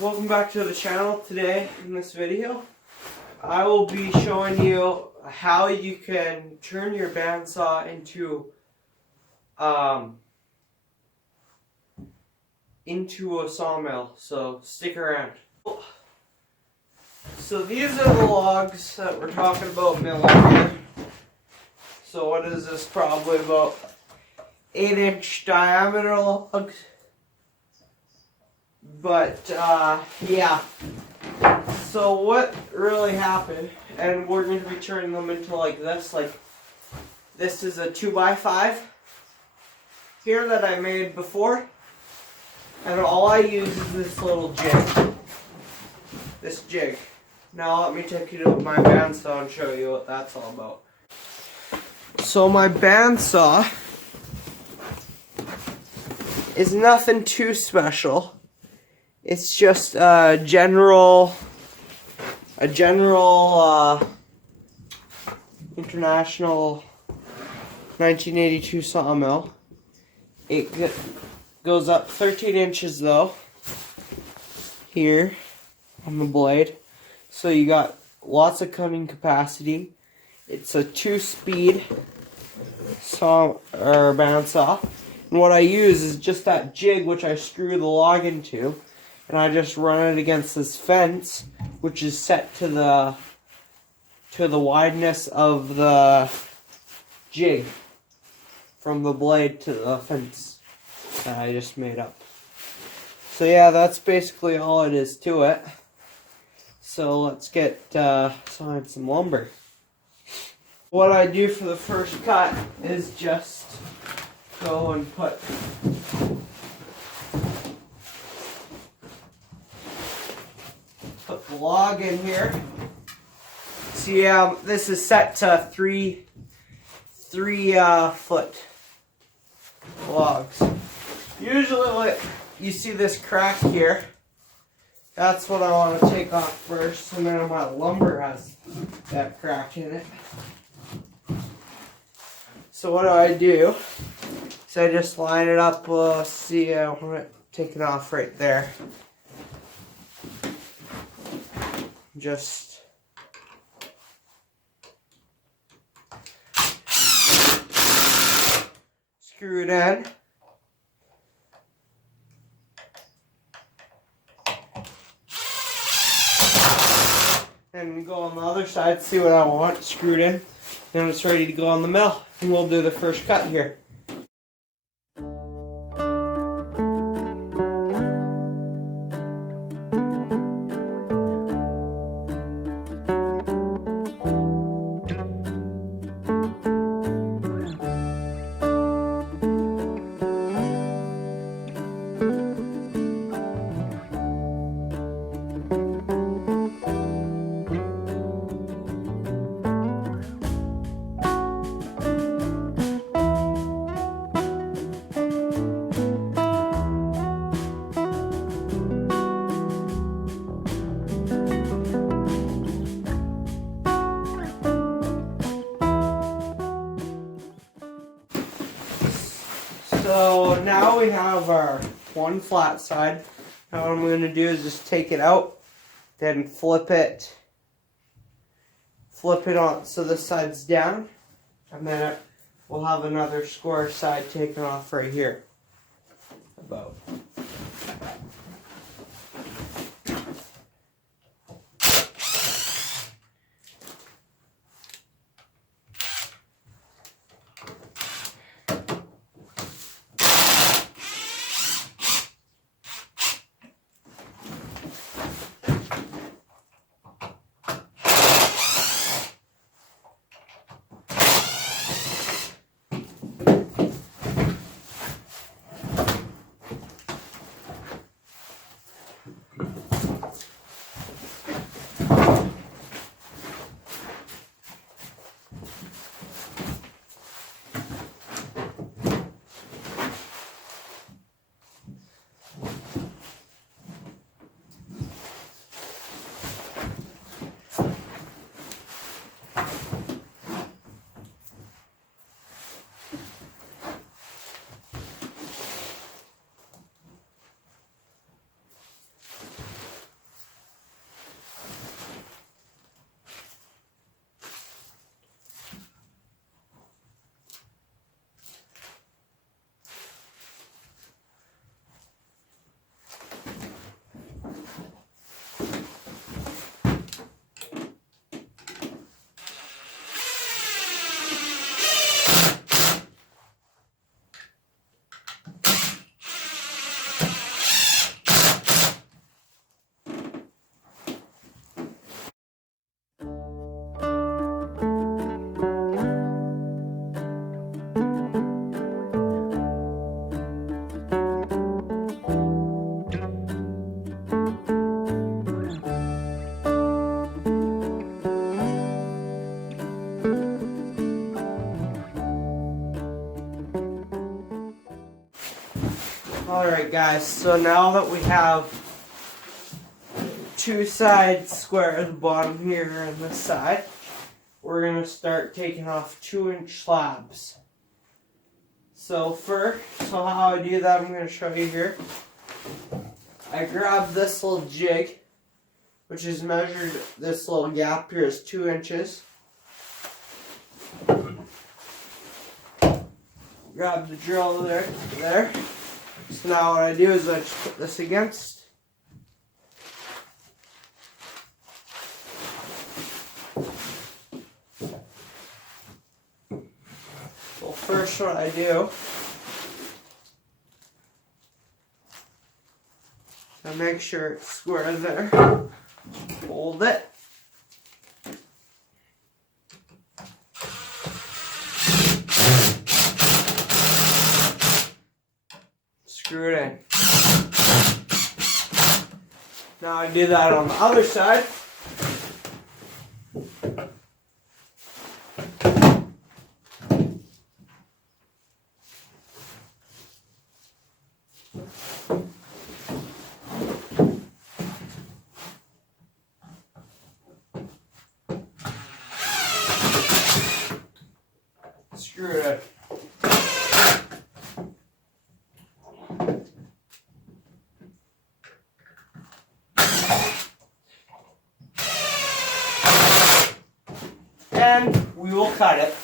Welcome back to the channel. Today in this video I will be showing you how you can turn your bandsaw into a sawmill, so stick around. So these are the logs that we're talking about milling here. So what is this? Probably about 8-inch diameter logs. But yeah, so what really happened, and we're going to be turning them into like this is a 2x5 here that I made before, and all I use is this little jig. Now let me take you to my bandsaw and show you what that's all about. So my bandsaw is nothing too special. It's just a general international 1982 sawmill. It goes up 13 inches though, here on the blade. So you got lots of cutting capacity. It's a 2-speed bandsaw. And what I use is just that jig which I screw the log into. And I just run it against this fence, which is set to the wideness of the jig from the blade to the fence that I just made up. So yeah, that's basically all it is to it. So let's get sawing some lumber. What I do for the first cut is just go and put the log in here. See, this is set to three foot logs. Usually, what you see this crack here, that's what I want to take off first, and then my lumber has that crack in it. So what do? So I just line it up. See, I want it taken off right there. Just screw it in. And go on the other side, see what I want, screw it in. Then it's ready to go on the mill. And we'll do the first cut here. So now we have our one flat side. Now what I'm going to do is just take it out, then flip it on so this side's down, and then we'll have another square side taken off right here. About. Alright guys, so now that we have two sides square, the bottom here and this side, we're going to start taking off 2-inch slabs. So how I do that, I'm going to show you here. I grab this little jig, which is measured, this little gap here is 2 inches. Grab the drill there. So now what I do is I just put this against. Well, first what I do, I make sure it's square there. Hold it. Screw it in. Now I do that on the other side. Screw it in. And we will cut it.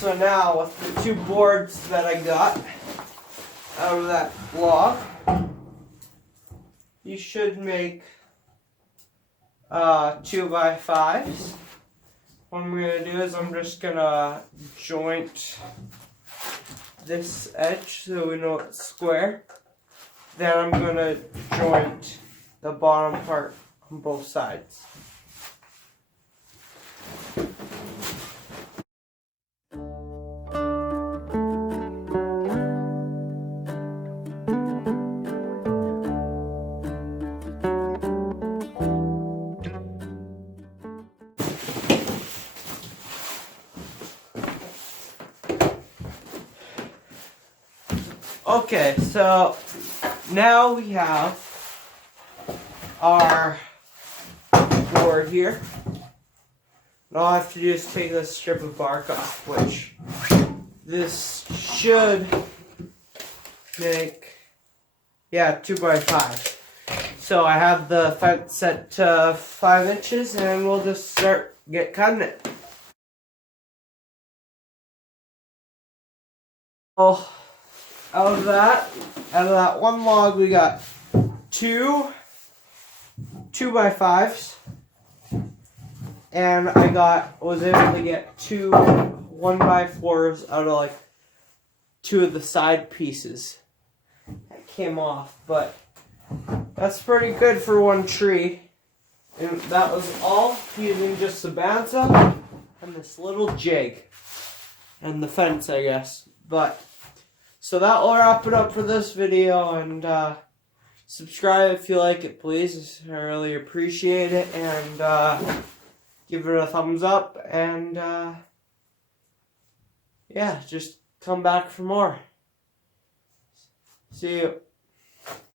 So now with the two boards that I got out of that log, you should make 2x5s. What I'm going to do is I'm just going to joint this edge so we know it's square. Then I'm going to joint the bottom part on both sides. Okay, so now we have our board here. And all I have to do is take this strip of bark off, which this should make, 2x5. So I have the fence set to 5 inches and we'll just get cutting it. Oh. Out of that one log, we got 2 2x5s, and I was able to get 2 1x4s out of like 2 of the side pieces that came off, but that's pretty good for one tree. And that was all using just the bandsaw and this little jig and the fence, I guess. But so that will wrap it up for this video, and subscribe if you like it, please. I really appreciate it, and give it a thumbs up, and just come back for more. See you.